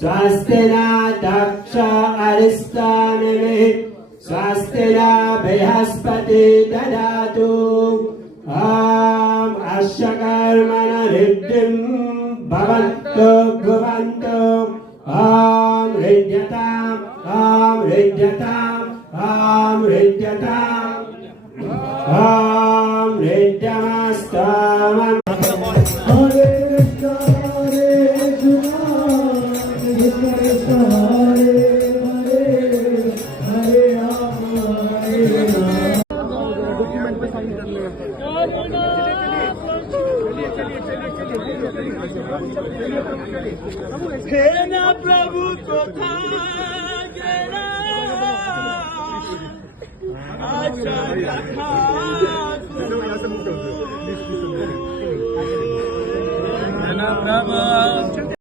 स्वस्ति न दक्ष अरिष्टामिः स्वस्ति न बृहस्पति ददातु अश्वकर्मण रिद्धिं भवन्तु भुवन्तु हृद्यताम् हृद्यताम् हृद्यताम् हृद्यमस्तमम् प्रभु को था प्रभु